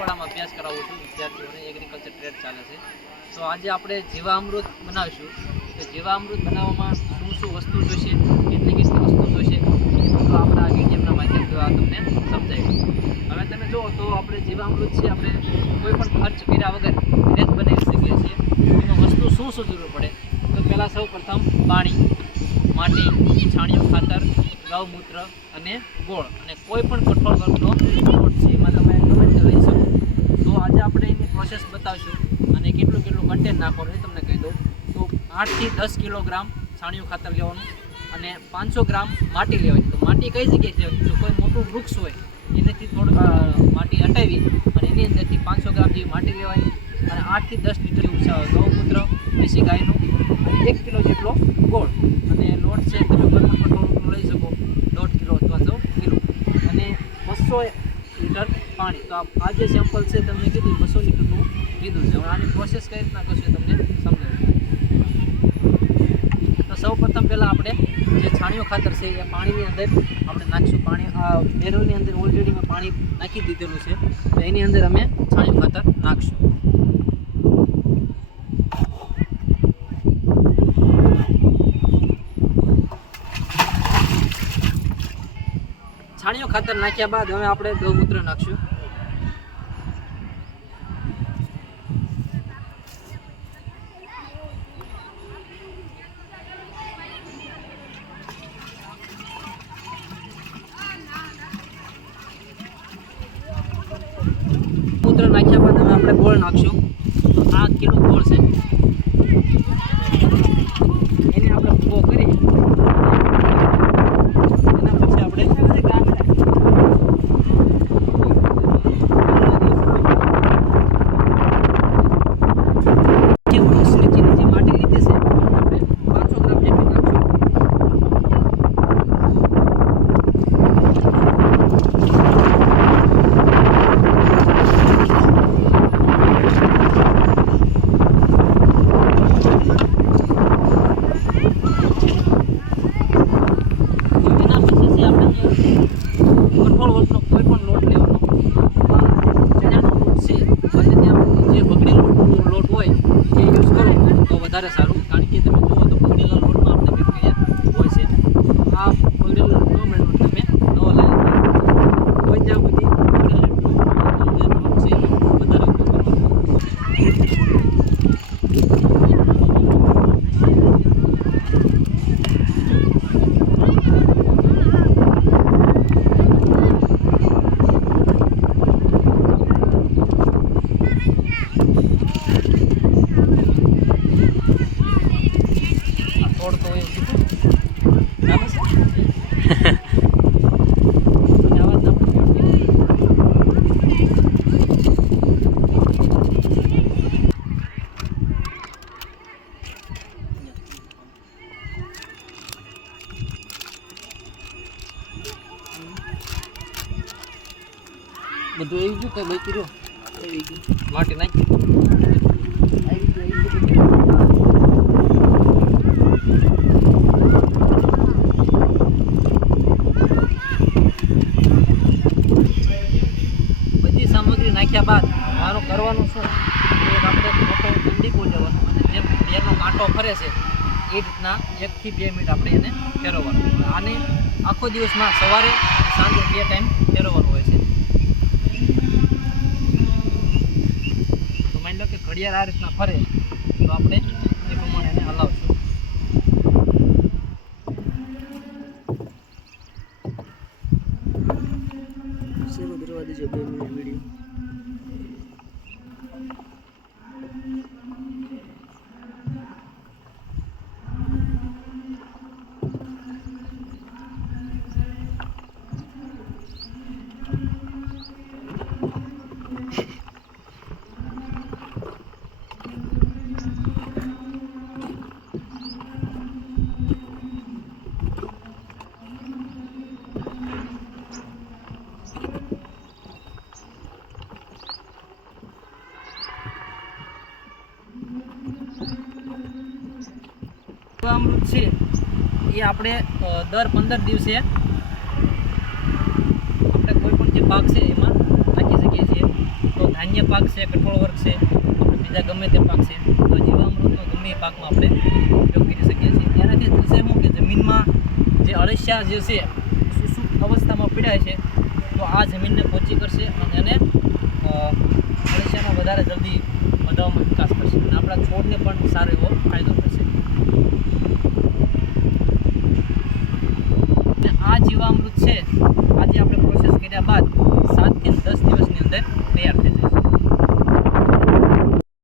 લીમવાડામાં અભ્યાસ કરાવું છું વિદ્યાર્થીઓને, એગ્રીકલ્ચર ટ્રેડ ચાલે છે. તો આજે આપણે જીવામૃત બનાવીશું. તો જીવામૃત બનાવવામાં શું શું વસ્તુ જોઈશે, કેટલી કેટલી વસ્તુ જોઈશે, એ બધું આપણા વિડીયોના માધ્યમ દ્વારા તમને સમજાવીશું. હવે તમે જુઓ તો આપણે જીવામૃત છે આપણે કોઈ પણ ખર્ચ કર્યા વગર ઘરે જ બનાવી શકીએ છીએ. એમાં વસ્તુ શું શું જરૂર પડે તો પહેલાં સૌ પ્રથમ પાણી, માટી, છાણિયું ખાતર, ગૌમૂત્ર અને ગોળ અને કોઈ પણ કઠોળ વર્ગનો લોટ છે એમાં તમે ગમે તે લઈ શકો. તો આજે આપણે એની પ્રોસેસ બતાવીશું અને કેટલું કેટલું કન્ટેન્ટ નાખવાનું એ તમને કહી દઉં. તો 8 થી 10 કિલોગ્રામ છાણિયું ખાતર લેવાનું અને 500 ગ્રામ માટી લેવાની. તો માટી કઈ જગ્યાએ લેવાની? તો કોઈ મોટું વૃક્ષ હોય એનાથી થોડુંક માટી હટાવી અને એની અંદરથી 500 ગ્રામ જેવી માટી લેવાની અને 8 થી 10 લીટર ગૌમૂત્ર દેશી ગાયનું અને 1 કિલો જેટલો ગોળ અને લોટ છે તમે કોઈ પણ કઠોળ લઈ શકો 1.5 કિલો અથવા તો કિલો અને 200 લીટર પાણી. તો આ જે સેમ્પલ છે તમને કીધું 200 લીટરનું કીધું છે. હવે આની પ્રોસેસ કઈ રીતના કરશે તમને સમજાવું. તો સૌ પ્રથમ પહેલાં આપણે જે છાણિયું ખાતર છે એ પાણીની અંદર આપણે નાખીશું. પાણી આ બેરલની અંદર ઓલરેડી મેં પાણી નાખી દીધેલું છે. તો એની અંદર અમે છાણિયું ખાતર નાખીશું. છાણિયું ખાતર નાખ્યા બાદ હવે આપણે ગૌમૂત્ર નાખશું. ગૌમૂત્ર નાખ્યા બાદ હવે આપણે ગોળ નાખશું. આ કિલો ગોળ છે એને આપણે ભૂકો કરી એના પછી આપણે વધારે સારું. કારણ કે તમે જુઓ તો બગડેલા લોટમાં આપણે બેક્ટેરિયા હોય છે. આ બગડેલો લોટ ન મળે તમે ન લાવે કોઈ જ્યાં બધી બગડેલી લોટ છે વધારે બધું આવી ગયું. કઈ બાકી રહ્યો? આવી ગયું. માટી નાખી બધી સામગ્રી નાખ્યા બાદ મારું કરવાનું શું, આપણે મોટો કંદીકો લેવાનો અને જેમ બેરનો કાંટો ફરે છે એ રીતના 1 થી 2 મિનિટ આપણે એને ફેરવવાનું. આને આખો દિવસમાં સવારે સાંજે 2 ટાઈમ ફેરવવાનું હોય છે. માની લો કે ઘડિયાળ આ રીતના ફરે તો આપણે એ પ્રમાણે એને હલાવશું. શરૂ કરવા દેજો 2 મિનિટ વિડીયો. જીવામૃત છે એ આપણે દર 15 દિવસે આપણે કોઈ પણ જે પાક છે એમાં નાખી શકીએ છીએ. તો ધાન્ય પાક છે, કઠોળ વર્ગ છે, આપણે બીજા ગમે તે પાક છે, તો જીવામૃતનો ગમે એ પાકમાં આપણે ઉપયોગ કરી શકીએ છીએ. એનાથી થશે શું કે જમીનમાં જે અળસિયા જે છે સુસુપ્ત અવસ્થામાં પીડાય છે, તો આ જમીનને પોચી કરશે અને એને અળસિયાનો વધારે જલ્દી વધારવામાં વિકાસ કરશે અને આપણા છોડને પણ સારો એવો ફાયદો થશે. અને આ જીવામૃત છે આજે આપણે પ્રોસેસ કર્યા બાદ 7 થી 10 દિવસની અંદર તૈયાર થઈ જશે.